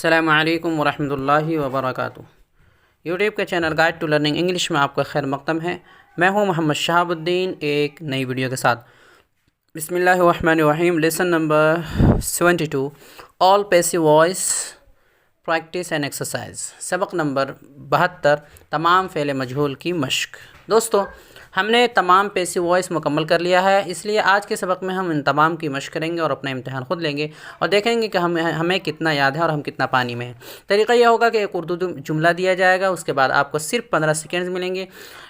अस्सलामु अलैकुम वरहमतुल्लाहि वबरकातुहू। यूट्यूब के channel guide to learning English में आपका खैर मक़दम है। मैं हूं मोहम्मद शहाबुद्दीन एक नई वीडियो के साथ। बिस्मिल्लाहिर्रहमानिर्रहीम। Lesson number 72 all passive voice practice and exercise. सबक नंबर 72 तमाम फ़ेल मजहूल की मश्क। दोस्तों, हमने तमाम पैसिव वॉइस मुकम्मल कर लिया है, इसलिए आज के सबक में हम इन तमाम की मश्क करेंगे और अपना इम्तिहान खुद लेंगे और देखेंगे कि हमें कितना याद है और हम कितना पानी में हैं। तरीका यह होगा कि एक उर्दू जुमला दिया जाएगा, उसके बाद आपको सिर्फ 15 सेकेंड्स मिलेंगे।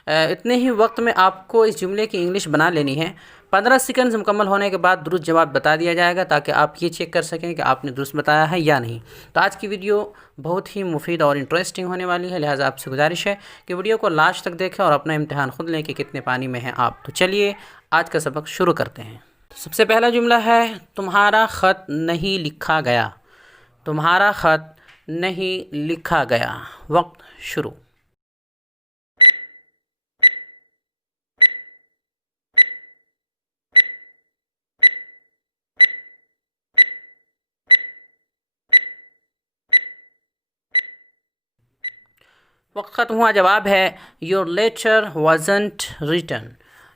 इतने ही वक्त में आपको इस जुमले की इंग्लिश बना लेनी है। 15 सेकंड्स मुकम्मल होने के बाद दुरुस्त जवाब बता दिया जाएगा ताकि आप ये चेक कर सकें कि आपने दुरुस्त बताया है या नहीं। तो आज की वीडियो बहुत ही मुफीद और इंटरेस्टिंग होने वाली है, लिहाजा आपसे गुजारिश है कि वीडियो को लास्ट तक देखें और अपना इम्तिहान खुद लें कि कितने पानी में हैं आप। तो चलिए आज का सबक शुरू करते हैं। सबसे पहला जुमला है तुम्हारा ख़त नहीं लिखा गया। तुम्हारा ख़त नहीं लिखा गया। वक्त शुरू। वक्त ख़त्म हुआ। जवाब है your letter wasn't written.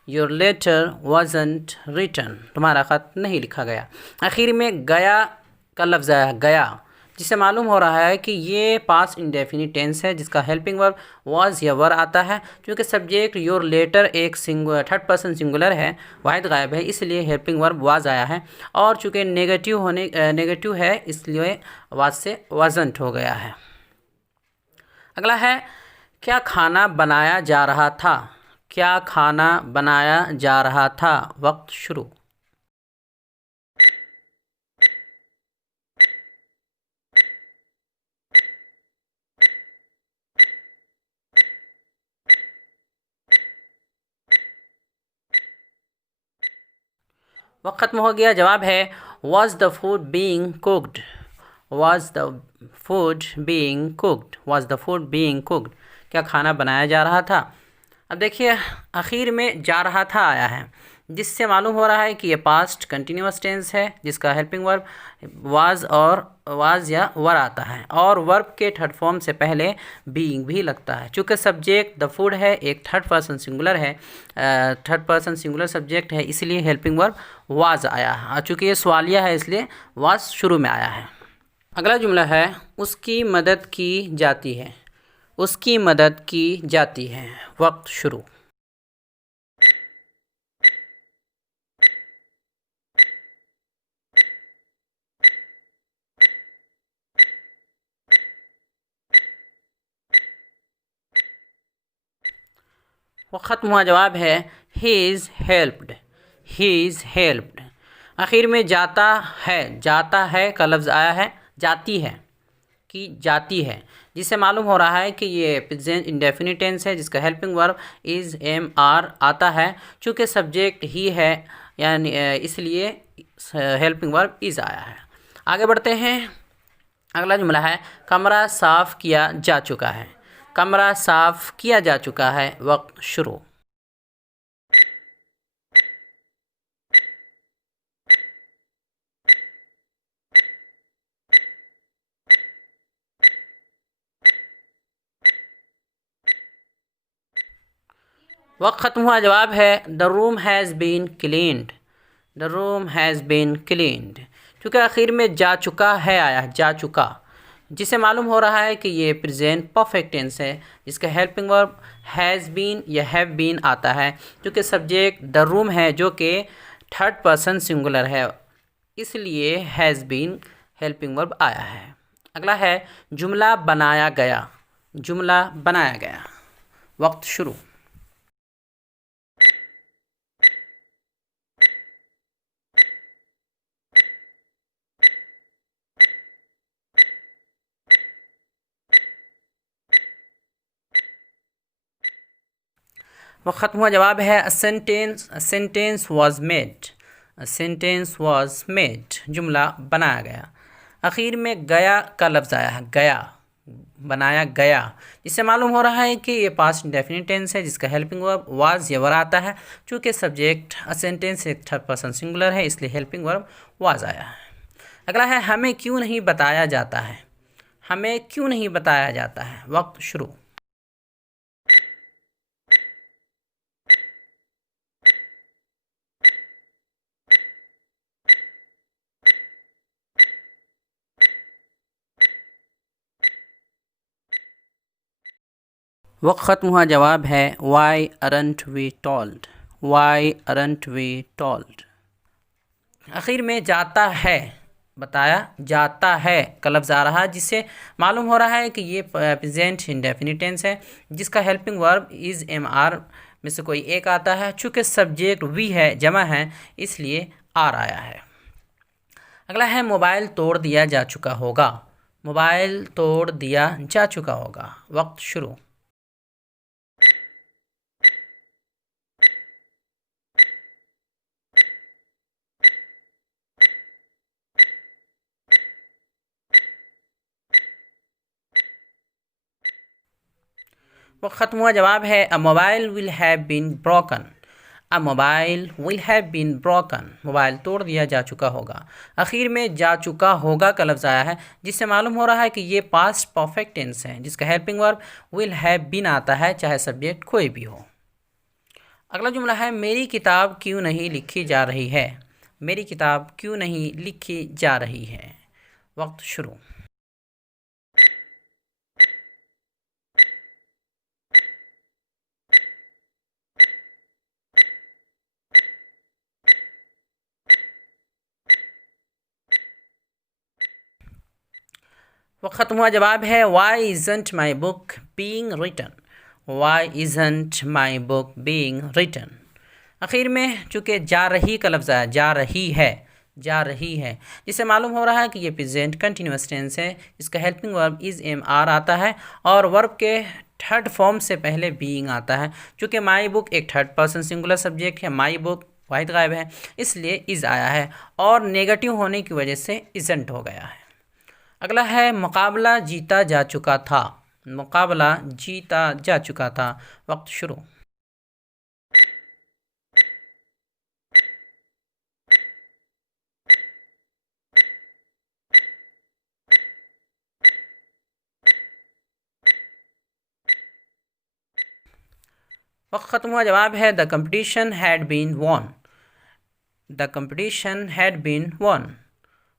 Your letter wasn't written. तुम्हारा ख़त नहीं लिखा गया। आखिर में गया का लफ्ज़ आया, गया, जिससे मालूम हो रहा है कि ये पास्ट इंडेफिनिट टेंस है जिसका हेल्पिंग वर्ब वाज या वर आता है। क्योंकि सब्जेक्ट योर लेटर एक थर्ड पर्सन सिंगुलर है, वाहिद गायब है, इसलिए हेल्पिंग वर्ब वाज आया है। और चूँकि नेगेटिव है इसलिए वाज से वाजंट हो गया है। अगला है क्या खाना बनाया जा रहा था। क्या खाना बनाया जा रहा था। वक्त शुरू। वक्त ख़त्म हो गया। जवाब है was the food being cooked. Was the food being cooked. Was the food being cooked. क्या खाना बनाया जा रहा था। अब देखिए आखिर में जा रहा था आया है, जिससे मालूम हो रहा है कि ये पास्ट कंटिन्यूअस टेंस है जिसका हेल्पिंग वर्ब वाज और वाज या वर आता है और वर्ब के थर्ड फॉर्म से पहले बीइंग भी लगता है। चूँकि सब्जेक्ट द फूड है, एक थर्ड पर्सन सिंगुलर है, थर्ड पर्सन सिंगुलर सब्जेक्ट है, इसलिए हेल्पिंग वर्ब वाज आया है। चूँकि ये सवालिया है इसलिए वाज शुरू में आया है। अगला जुमला है उसकी मदद की जाती है। उसकी मदद की जाती है। वक्त शुरू। वक्त ख़त्म हुआ। जवाब है he is helped. He is helped. आखिर में जाता है का लफ्ज़ आया है, जाती है की जाती है, जिससे मालूम हो रहा है कि ये प्रेजेंट इंडेफिनिट टेंस है जिसका helping verb is am are आता है। चूँकि सब्जेक्ट ही है यानी इसलिए हेल्पिंग वर्ब इज़ आया है। आगे बढ़ते हैं। अगला जुमला है कमरा साफ़ किया जा चुका है। कमरा साफ़ किया जा चुका है। वक्त शुरू। वक्त ख़त्म हुआ। जवाब है the room has been cleaned. The room has been cleaned. चूँकि आखिर में जा चुका है आया, जा चुका, जिससे मालूम हो रहा है कि ये प्रेजेंट परफेक्ट टेंस है जिसका हेल्पिंग वर्ब हैज़ बीन या हैव बीन आता है। क्योंकि सब्जेक्ट द रूम है जो कि थर्ड पर्सन सिंगुलर है, इसलिए हैज़ बीन हेल्पिंग वर्ब आया है। अगला है जुमला बनाया गया। जुमला बनाया गया। वक्त शुरू। वक्त ख़त्म हुआ। जवाब है a sentence was made. A sentence was made. जुमला बनाया गया। आखिर में गया का लफ्ज़ आया है, गया, बनाया गया, जिससे मालूम हो रहा है कि ये पास्ट इंडेफिनिट टेंस है जिसका हेल्पिंग वर्ब वाज या वर आता है। चूँकि सब्जेक्ट अ सेंटेंस एक थर्ड पर्सन सिंगुलर है इसलिए हेल्पिंग वर्ब वाज आया है। अगला है हमें क्यों नहीं बताया जाता है। हमें क्यों नहीं बताया जाता है? वक्त शुरू। वक्त ख़त्म हुआ। जवाब है why aren't we told. Why aren't we told. आखिर में जाता है, बताया जाता है का लफ्ज़ आ रहा है, जिससे मालूम हो रहा है कि ये प्रेजेंट इंडेफिनिट टेंस है, जिसका helping verb is am are में से कोई एक आता है। चूँकि सब्जेक्ट वी है, जमा है, इसलिए आर आया है। अगला है मोबाइल तोड़ दिया जा चुका होगा। मोबाइल तोड़ दिया जा चुका होगा। वक्त शुरू। वक्त ख़त्म हुआ। जवाब है a mobile will have been broken. A mobile will have been broken. Mobile तोड़ दिया जा चुका होगा। आखिर में जा चुका होगा का लफ्ज़ आया है, जिससे मालूम हो रहा है कि ये पास्ट परफेक्ट टेंस है, जिसका helping verb will have been आता है, चाहे सब्जेक्ट कोई भी हो। अगला जुमला है मेरी किताब क्यों नहीं लिखी जा रही है। मेरी किताब क्यों नहीं लिखी जा रही है। वक्त शुरू। वक्त ख़त्म हुआ। जवाब है why isn't my book being written. Why isn't my book being written. आखिर में चूँकि जा रही का लफ्ज़ आया, जा रही है, जा रही है, जिससे मालूम हो रहा है कि ये प्रेजेंट कंटिन्यूअस टेंस है। इसका helping verb is am are आता है और वर्ब के थर्ड फॉर्म से पहले बीइंग आता है। चूँकि माई बुक एक थर्ड पर्सन सिंगुलर सब्जेक्ट है, माई बुक वाहिद गायब है, इसलिए इज़ आया है और नेगेटिव होने की वजह से इज़ंट हो गया है। अगला है मुकाबला जीता जा चुका था। मुकाबला जीता जा चुका था। वक्त शुरू। वक्त ख़त्म हुआ। जवाब है the competition had been won. The competition had been won.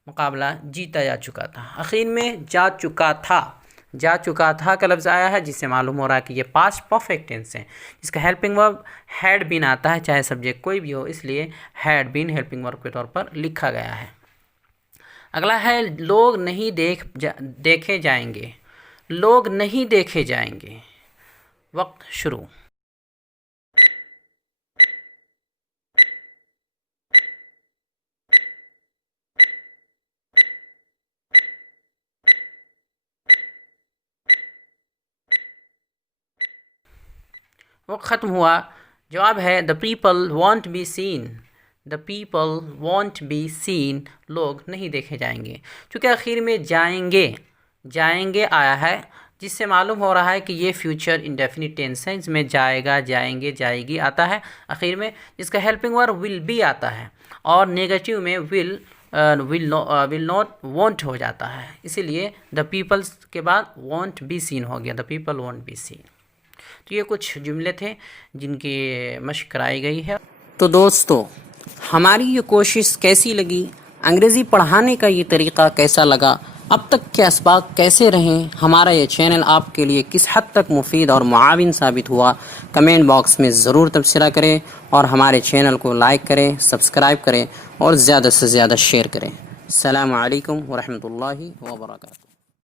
मुकाबला जीता जा चुका था। आखिर में जा चुका था, जा चुका था का लफ्ज़ आया है, जिससे मालूम हो रहा है कि ये पास्ट परफेक्ट टेंस है। इसका हेल्पिंग वर्ब हैड बीन आता है, चाहे सब्जेक्ट कोई भी हो, इसलिए हैड बीन हेल्पिंग वर्ब के तौर पर लिखा गया है। अगला है लोग नहीं देखे जाएंगे। लोग नहीं देखे जाएंगे। वक्त शुरू। वो ख़त्म हुआ। जवाब है the people want be seen. The people want be seen. लोग नहीं देखे जाएंगे। चूँकि आखिर में जाएंगे, जाएंगे आया है, जिससे मालूम हो रहा है कि ये फ्यूचर इंडेफिनिट टेंस है। इसमें जाएगा, जाएंगे, जाएगी आता है आखिर में, जिसका हेल्पिंग वर्ब विल बी आता है और नेगेटिव में विल नॉट वॉन्ट हो जाता है, इसीलिए द पीपल्स के बाद वॉन्ट बी सीन हो गया, the people want be seen. तो ये कुछ जुमले थे जिनकी मशक कराई गई है। तो दोस्तों, हमारी ये कोशिश कैसी लगी, अंग्रेज़ी पढ़ाने का ये तरीक़ा कैसा लगा, अब तक के असबाक कैसे रहें, हमारा ये चैनल आपके लिए किस हद तक मुफीद और मुआविन साबित हुआ, कमेंट बॉक्स में ज़रूर तबसरा करें और हमारे चैनल को लाइक करें, सब्सक्राइब करें और ज़्यादा से ज़्यादा शेयर करें। अस्सलामु अलैकुम व रहमतुल्लाहि व बरकातहू।